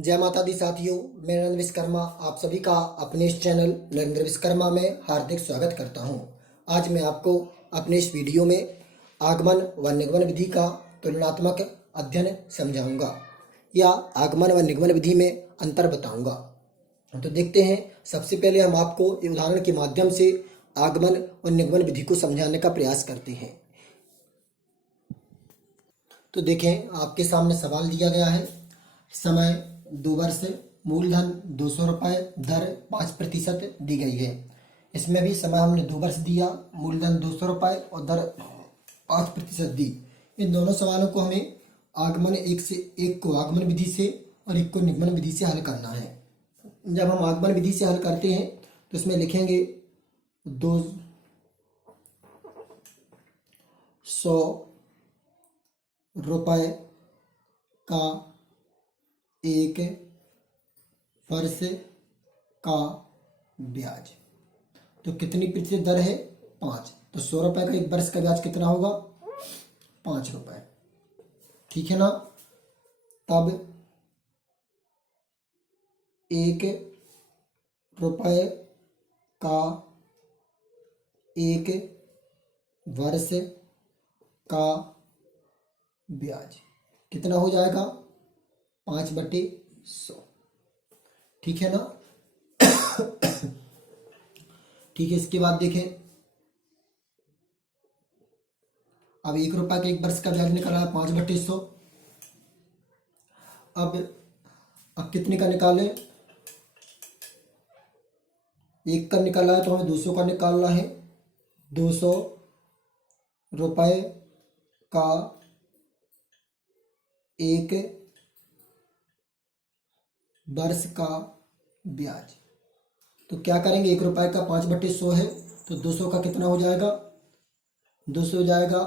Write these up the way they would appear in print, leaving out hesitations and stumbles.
जय माता दी साथियों, मैं नरेंद्र विश्वकर्मा आप सभी का अपने इस चैनल नरेंद्र विश्वकर्मा में हार्दिक स्वागत करता हूं। आज मैं आपको अपने इस वीडियो में आगमन व निगमन विधि का तुलनात्मक अध्ययन समझाऊंगा या आगमन व निगमन विधि में अंतर बताऊंगा। तो देखते हैं, सबसे पहले हम आपको उदाहरण के माध्यम से आगमन और निगमन विधि को समझाने का प्रयास करते हैं। तो देखें, आपके सामने सवाल दिया गया है। समय 2 वर्ष, मूलधन 200 रुपये, दर 5% दी गई है। इसमें भी समय हमने 2 वर्ष दिया, मूलधन 200 रुपये और दर 5% दी। इन दोनों सवालों को हमें आगमन एक को आगमन विधि से और एक को निगमन विधि से हल करना है। जब हम आगमन विधि से हल करते हैं तो इसमें लिखेंगे 200 रुपये का 1 वर्ष का ब्याज। तो कितनी प्रतिशत दर है? 5। तो 100 रुपये का 1 वर्ष का ब्याज कितना होगा? 5 रुपये। ठीक है ना। तब 1 रुपये का 1 वर्ष का ब्याज कितना हो जाएगा? 5/100। ठीक है ना। ठीक है, इसके बाद देखें, अब 1 रुपये का 1 वर्ष का ब्याज निकाला है 5/100। अब कितने का निकालें? 1 का निकाला है तो हमें 200 का निकालना है। 200 रुपये का 1 वर्ष का ब्याज। तो क्या करेंगे, 1 रुपये का 5/100 है तो 200 का कितना हो जाएगा? 200 हो जाएगा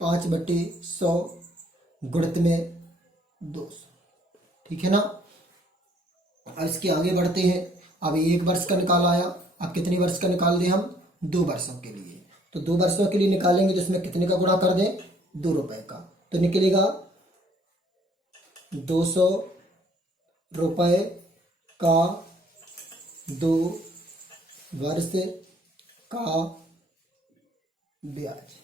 5/100 गुणित में 200। ठीक है ना। अब इसके आगे बढ़ते हैं। अब 1 वर्ष का निकाल आया, अब कितने वर्ष का निकाल दें हम? 2 वर्षों के लिए। तो 2 वर्षों के लिए निकालेंगे तो इसमें कितने का गुणा कर दें? 2 रुपये का। तो निकलेगा 200 रुपये का 2 वर्ष का ब्याज।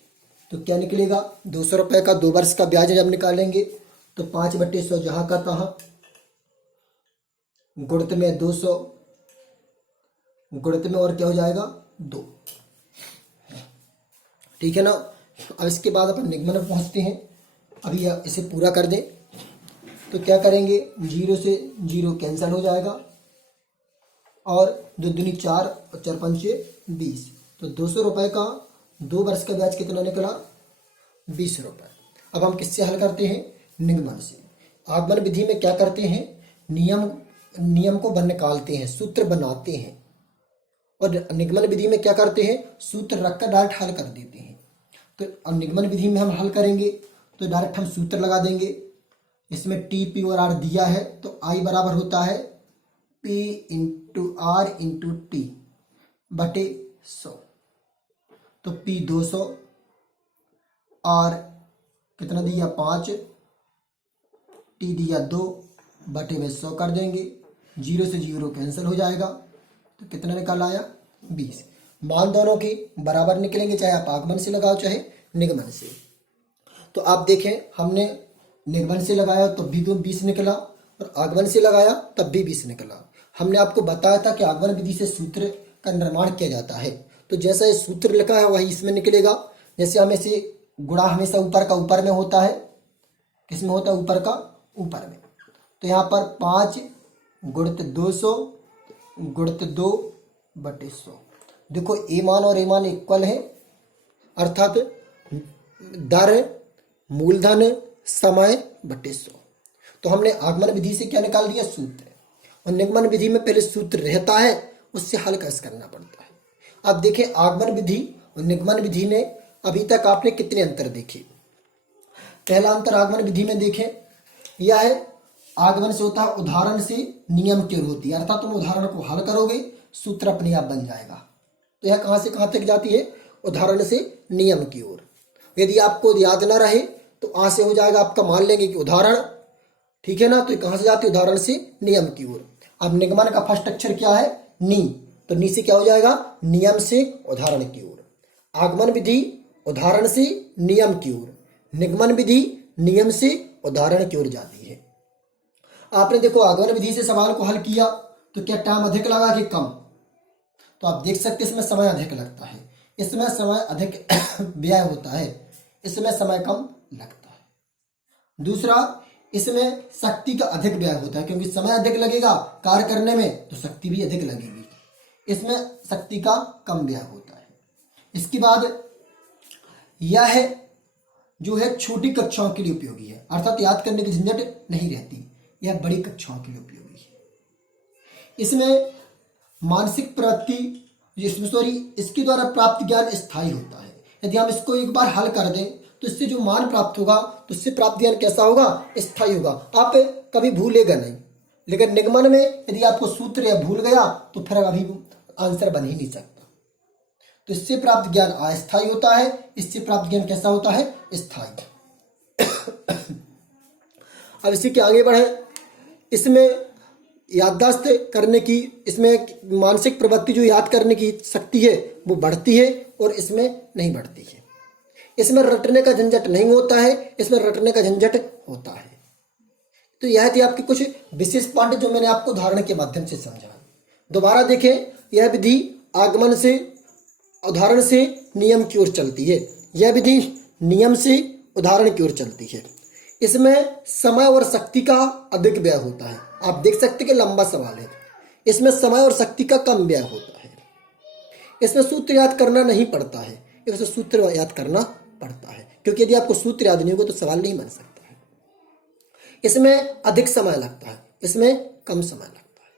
तो क्या निकलेगा? 200 रुपये का 2 वर्ष का ब्याज जब निकालेंगे तो 5/100 जहाँ का तहाँ, गुणित में 200, गुणित में और क्या हो जाएगा? 2। ठीक है ना। अब इसके बाद अपन निगमन में पहुंचते हैं। अभी इसे पूरा कर दें तो क्या करेंगे, 0 से 0 कैंसिल हो जाएगा और 2 दूनी 4 और 4 पंचे 20। तो 200 रुपये का 2 वर्ष का ब्याज कितना निकला? 20 रुपये। अब हम किससे हल करते हैं? निगमन से। आगमन विधि में क्या करते हैं, नियम को निकालते हैं, सूत्र बनाते हैं। और निगमन विधि में क्या करते हैं, सूत्र रखकर डायरेक्ट हल कर देते हैं। तो अब निगमन विधि में हम हल करेंगे तो डायरेक्ट हम सूत्र लगा देंगे। इसमें T, P और R दिया है तो I बराबर होता है P × R × T बटे 100। तो P 200, R कितना दिया? 5, T दिया 2 बटे में 100 कर देंगे। 0 से 0 कैंसिल हो जाएगा तो कितना निकल आया? 20। मान दोनों के बराबर निकलेंगे, चाहे आप आगमन से लगाओ चाहे निगमन से। तो आप देखें, हमने निगमन से लगाया तब भी 20 निकला और आगमन से लगाया तब भी 20 निकला। हमने आपको बताया था कि आगमन विधि से सूत्र का निर्माण किया जाता है। तो जैसा ये सूत्र लिखा है वही इसमें निकलेगा। जैसे हमें से गुणा हमेशा ऊपर का ऊपर में होता है। किस में होता है? ऊपर का ऊपर में। तो यहाँ पर 5 गुणित 200 गुणित 2/100। देखो, ए मान और ए मान इक्वल है, अर्थात दर मूलधन समय बटे 100। तो हमने आगमन विधि से क्या निकाल दिया? सूत्र। और निगमन विधि में पहले सूत्र रहता है, उससे हल कैसे करना पड़ता है। अब देखें, आगमन विधि और निगमन विधि में अभी तक आपने कितने अंतर देखे? पहला अंतर आगमन विधि में देखें, यह है आगमन से होता है उदाहरण से नियम की ओर होती है, अर्थात तुम उदाहरण को हल करोगे सूत्र अपने आप बन जाएगा। तो यह कहाँ से कहाँ तक जाती है? उदाहरण से नियम की ओर। यदि आपको याद ना रहे तो आ से हो जाएगा आपका, मान लेंगे कि उदाहरण ठीक है ना। तो कहां से जाती है, उदाहरण से नियम की ओर। अब निगमन का फर्स्ट अक्षर क्या है, नी, तो नी से क्या हो जाएगा, नियम से उदाहरण की ओर। आगमन विधि उदाहरण से नियम की ओर, निगमन विधि नियम से उदाहरण की ओर जाती है। आपने देखो आगमन विधि से सवाल को हल किया तो क्या टाइम अधिक लगा कि कम, तो आप देख सकते हैं इसमें समय अधिक लगता है, इसमें समय अधिक व्यय होता है, इसमें समय कम लगता है। दूसरा, इसमें शक्ति का अधिक व्यय होता है, क्योंकि समय अधिक लगेगा कार्य करने में तो शक्ति भी अधिक लगेगी, इसमें शक्ति का कम व्यय होता है। इसके बाद यह जो है छोटी कक्षाओं के लिए उपयोगी है, अर्थात याद करने की झंझट नहीं रहती, यह बड़ी कक्षाओं के लिए उपयोगी है। इसमें मानसिक प्रवृत्ति, इसके द्वारा प्राप्त ज्ञान स्थायी होता है। यदि हम इसको एक बार हल कर दें तो इससे जो मान प्राप्त होगा तो इससे प्राप्त ज्ञान कैसा होगा, स्थायी होगा, आप कभी भूलेगा नहीं। लेकिन निगमन में यदि आपको सूत्र या भूल गया तो फिर अभी आंसर बन ही नहीं सकता। तो इससे प्राप्त ज्ञान अस्थायी होता है, इससे प्राप्त ज्ञान कैसा होता है, स्थायी। अब इसी के आगे बढ़े, इसमें याददाश्त करने की, इसमें मानसिक प्रवृत्ति जो याद करने की शक्ति है वो बढ़ती है और इसमें नहीं बढ़ती है। इसमें रटने का झंझट नहीं होता है, इसमें रटने का झंझट होता है। तो यह थी आपकी कुछ विशेष पॉइंट जो मैंने आपको उदाहरण के माध्यम से समझा। दोबारा देखें, यह विधि आगमन से उदाहरण से नियम की ओर चलती है, यह विधि नियम से उदाहरण की ओर चलती है। इसमें समय और शक्ति का अधिक व्यय होता है, आप देख सकते कि लंबा सवाल है, इसमें समय और शक्ति का कम व्यय होता है। इसमें सूत्र याद करना नहीं पड़ता है, इसमें सूत्र याद करना पड़ता है, क्योंकि यदि आपको सूत्र याद नहीं होगा तो सवाल नहीं बन सकता है। इसमें अधिक समय लगता है, इसमें कम समय लगता है।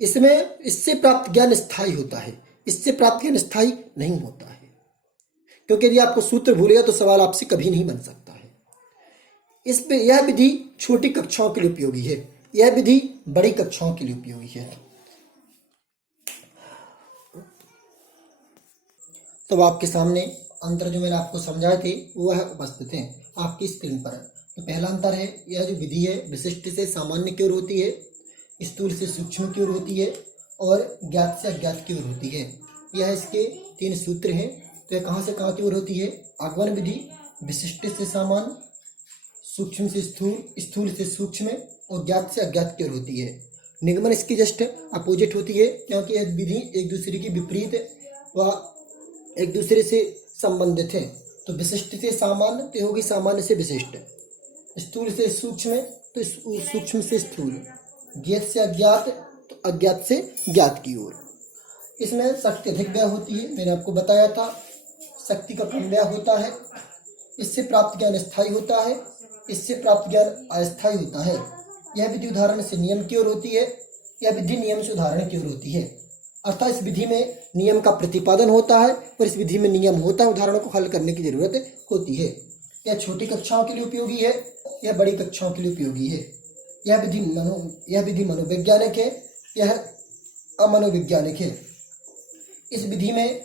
इसमें इससे प्राप्त ज्ञान स्थायी होता है, इससे प्राप्त ज्ञान स्थायी नहीं होता है, क्योंकि यदि आपको सूत्र भूलेगा तो सवाल आपसे कभी नहीं बन सकता है। इस पे यह विधि छोटी कक्षाओं के लिए उपयोगी है, यह विधि बड़ी कक्षाओं के लिए उपयोगी है। तो आपके सामने अंतर जो मैंने आपको समझाए थे वह उपस्थित हैं आपकी स्क्रीन पर। तो पहला अंतर है, यह जो विधि है विशिष्ट से सामान्य की ओर होती है, स्थूल से सूक्ष्म की ओर होती है और ज्ञात से अज्ञात की ओर होती है। यह इसके 3 सूत्र हैं। तो यह कहाँ से कहाँ की ओर होती है, आगमन विधि विशिष्ट से सामान्य, सूक्ष्म से स्थूल, स्थूल से सूक्ष्म और ज्ञात से अज्ञात की ओर होती है। निगमन इसकी जस्ट अपोजिट होती है, क्योंकि यह विधि एक दूसरे की विपरीत व एक दूसरे से संबंधित है। तो विशिष्ट से सामान्य तो होगी सामान्य से विशिष्ट, स्थूल से सूक्ष्म तो सूक्ष्म से स्थूल, ज्ञात से अज्ञात तो अज्ञात से ज्ञात की ओर। इसमें शक्ति अधिक व्यय होती है, मैंने आपको बताया था, शक्ति का कम व्यय होता है। इससे प्राप्त ज्ञान स्थायी होता है, इससे प्राप्त ज्ञान अस्थायी होता है। यह विधि उदाहरण से नियम की ओर होती है, यह विधि नियम से उदाहरण की ओर होती है। अर्थात इस विधि में नियम का प्रतिपादन होता है और इस विधि में नियम होता है, उदाहरणों को हल करने की जरूरत होती है। यह छोटी कक्षाओं के लिए उपयोगी है, यह बड़ी कक्षाओं के लिए उपयोगी है। यह विधि मनोवैज्ञानिक है, यह अमनोवैज्ञानिक है। इस विधि में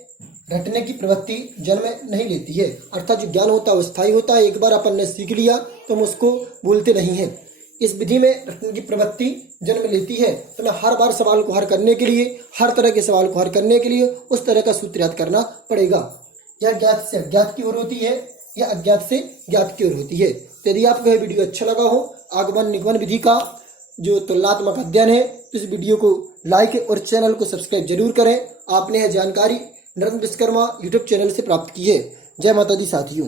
रटने की प्रवृत्ति जन्म नहीं लेती है, अर्थात जो ज्ञान होता है वो स्थायी होता है, एक बार अपन ने सीख लिया तो हम उसको भूलते नहीं हैं। इस विधि में रटने की प्रवृत्ति जन्म लेती है, तो मैं हर बार सवाल को हल करने के लिए, हर तरह के सवाल को हल करने के लिए उस तरह का सूत्र याद करना पड़ेगा। यह ज्ञात से अज्ञात की ओर होती है, यह अज्ञात से ज्ञात की ओर होती है। तो यदि आपको यह वीडियो अच्छा लगा हो, आगमन निगमन विधि का जो तुलनात्मक अध्ययन है, तो इस वीडियो को लाइक और चैनल को सब्सक्राइब जरूर करें। आपने यह जानकारी नरेंद्र विश्वकर्मा यूट्यूब चैनल से प्राप्त की है। जय माता दी साथियों।